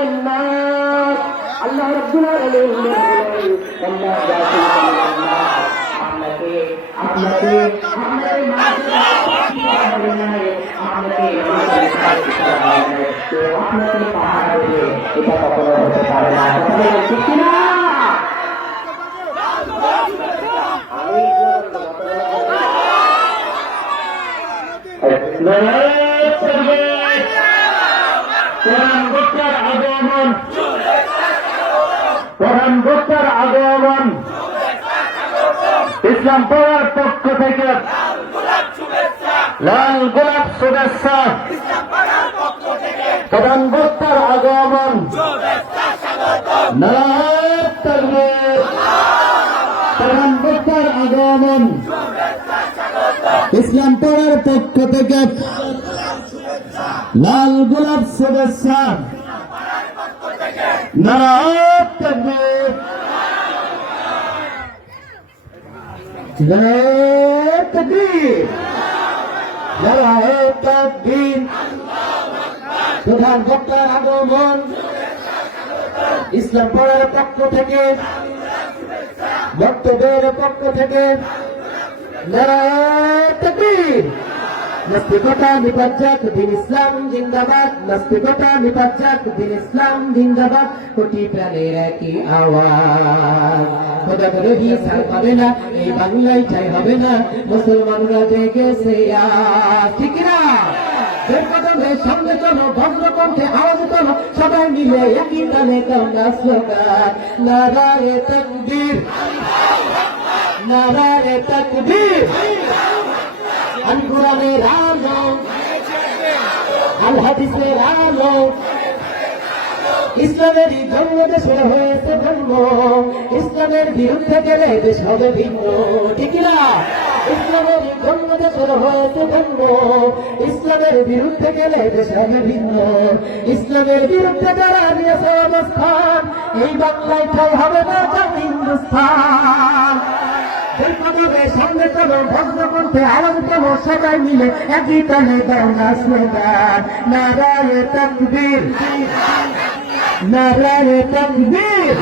মিনান নাস। আল্লাহ রাব্বুল আলামিন বলেন আল্লাহ জাতি আপনাকে আপনাকে আপনার মাঝে আপনাকে আপনাকে পাহাড় দিয়ে এটা কখনো হতে পারে না। ঠিক কিনা? প্রধান বক্তার আগমন ইসলাম পড়ার পক্ষ থেকে লাল গোলাপ শুভেচ্ছা। প্রধান বক্তার আগমন নারায়ে তাকবীর। প্রধান বক্তার আগমন ইসলাম পড়ার পক্ষ থেকে লাল গোলাপ শুভেচ্ছা। নারায়ে তাকবীর। নারায়ে তাকবীর। নারায়ে তাকবীর। প্রধান বক্তার আগমন ইসলাম পড়ার পক্ষ থেকে বক্তব্যের পক্ষ থেকে নারায়ে তাকবীর। নাস্তিকতা নিপাত দিন ইসলাম জিন্দাবাদ। নাস্তিকতা নিপাত দিন ইসলাম জিন্দাবাদ। কোটি প্রাণের একই আওয়াজ। খোদা করে ছাড় পাবে না, এই বাংলায় ঠাই হবে না। মুসলমানরা জেগেছে আজ। ঠিক না? সামনে চলো, ভদ্র কণ্ঠে আওয়াজ তোলো, সবাই মিলে একই তালে কান্না স্লোগান নারায়ে তাকবীর। নারায়ে তাকবীর। আল কোরআনের আলো, আল হাদিসের আলো, ইসলামেরই জন্ম দেশে হয়েছে জন্ম। ইসলামের বিরুদ্ধে গেলে দেশ হবে ভিন্ন। ঠিক না? ইসলামেরই জন্ম দেশে হয়েছে জন্ম। ইসলামের বিরুদ্ধে গেলে দেশ হবে ভিন্ন। ইসলামের বিরুদ্ধে যারা নিয়েছে অবস্থান, এই বাংলায় ঠাই হবে না হিন্দুস্তান। সামনে চলো, ভদ্র কণ্ঠে আওয়াজ তোলো, সবাই মিলে একই তালে দাও না স্লোগান নারায়ে তাকবীর। নারায়ে তাকবীর।